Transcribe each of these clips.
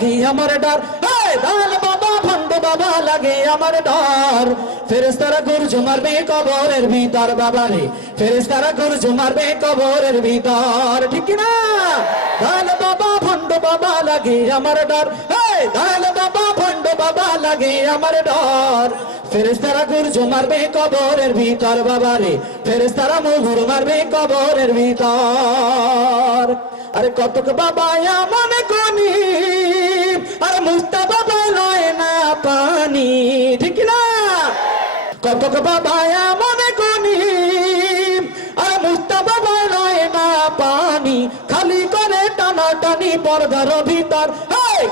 লাগে আমার ডর, দয়াল বাবা ভণ্ড বাবা লাগে আমার ডর। ফেরেশতারা গর্জ মারবে কবরের ভিতর বাবারে, ফেরেশতারা গর্জ মারবে কবরের ভিতর, ঠিক না? দয়াল বাবা ভণ্ড বাবা লাগে আমার ডর, দয়াল বাবা ভণ্ড বাবা লাগে আমার ডর। ফেরেশতারা গর্জ মারবে কবরের ভিতর বাবারে, ফেরেশতারা মুগুর মারবে কবরের ভিতর। আরে কতক বাবা এমন কোনি, আরে মুস্তাফা বলয় না পানি, ঠিক না? কতক বাবা এমন কোনি, আরে মুস্তাফা বলয় না পানি। খালি করে টানাটানি পর্দার ভিতর,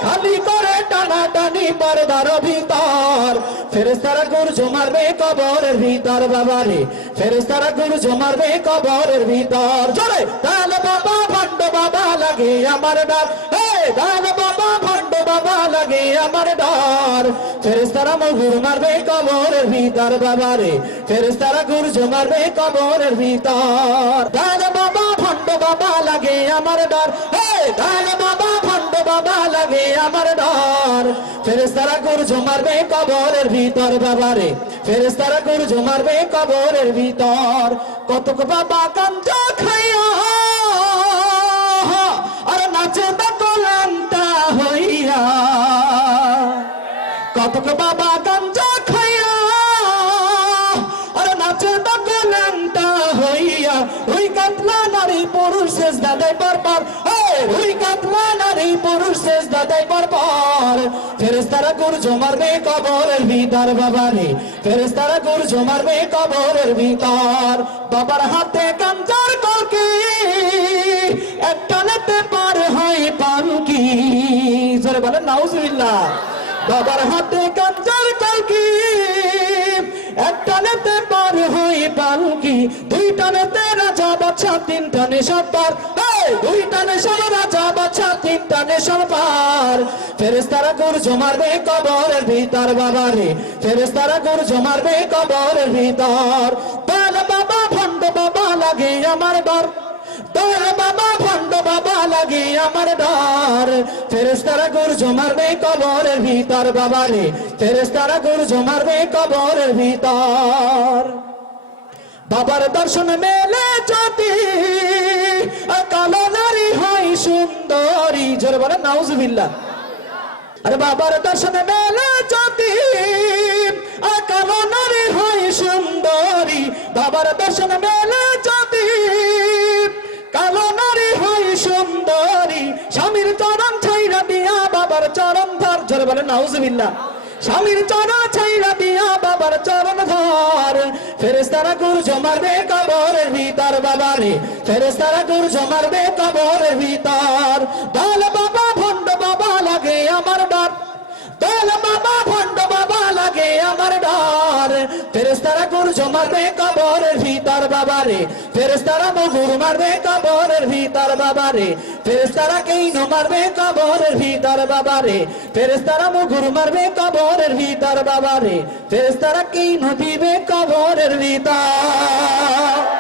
খালি করে টানাটানি পর্দার ভিতর। ফেরেশতারা গর্জ মারবে কবরের ভিতর বাবারে, ফেরেশতারা গর্জ মারবে কবরের ভিতর। জোরে দয়াল বাবা ভণ্ড বাবা লাগে আমার ডর, দয়াল বাবা ভণ্ড বাবা লাগে আমার ডর। ফেরেশতারা মুগুর মারবে কবরের ভিতর বাবারে, ফেরেশতারা গর্জ মারবে কবরের ভিতর। দয়াল বাবা ভণ্ড বাবা লাগে আমার ডর, দয়াল বাবা ভণ্ড বাবা লাগে আমার ডর। ফেরেশতারা গর্জ মারবে কবরের ভিতর বাবারে, ফেরেশতারা গর্জ মারবে কবরের ভিতর। কতক বাবা কাঞ্চা খাইয়া আর নাচে দোলান্তা হইয়া, কতক বাবা কাঞ্চা খাইয়া আর নাচে দোলান্তা হইয়া। ওই কাতলা নারী পুরুষ সেজদা দেয় পরপর, ওই কাতলা নারী পুরুষ সেজদা দেয় পরপর। ফেরেশতারা গর্জ মারবে কবরের ভিতর বাবারে, ফেরেশতারা গর্জ মারবে কবরের ভিতর। বাবার হাতে কাঞ্চার কলকি, একটা নেতে পার হয় পালকি, জোরে বলেন নাউজুবিল্লাহ। বাবার হাতে কাঞ্চার কলকি, একটা নেতে পার হয় পালকি। দুই টানেতে রাজা বাদশা, তিন টানে সরকার, দুই টানে সব রাজা বাদশা, তিন টানে সরকার। ফেরেশতারা গর্জ মারবে কবরের ভিতর বাবারে, ফেরেশতারা গর্জ মারবে কবরের ভিতর। দয়াল বাবা ভণ্ড বাবা লাগে আমার ডর, দয়াল বাবা ভণ্ড বাবা লাগে আমার ডর। ফেরেশতারা গর্জ মারবে কবরের ভিতর বাবারে, ফেরেশতারা গর্জ মারবে কবরের ভিতর। বাবার দর্শন মেলে যদি কালো নারী হয় সুন্দরী, জোরে বলেন নাউজুবিল্লাহ। আরে বাবার দর্শন মেলে যদি কালো নারী হয় সুন্দরী, বাবার দর্শন মেলে যদি কালো নারী হয় সুন্দরী। স্বামীর চরণ ছাইরা দিয়া বাবার চরণ ধর, জোরে বলেন নাউজুবিল্লাহ। স্বামীর চরণ ছাইরা দিয়া বাবার চরণ ধর। ফেরেশতারা গর্জ মারবে কবরের ভিতর বাবারে, ফেরেশতারা গর্জ মারবে কবরের ভিতর। দয়াল বাবা ভণ্ড বাবা লাগে আমার ডর, দয়াল বাবা ভণ্ড বাবা লাগে আমার ডর। ফেরেশতারা গর্জ মারবে কবরের ভিতর বাবারে, ফেরেশতারা মুগুর মারবে কবরের ভিতর বাবারে, ফেরেশতারা কেইন মারবে কবরের ভিতর বাবারে, ফেরেশতারা মুগুর মারবে কবরের ভিতর বাবারে, ফেরেশতারা কেইন দিবে কবরের ভিতর।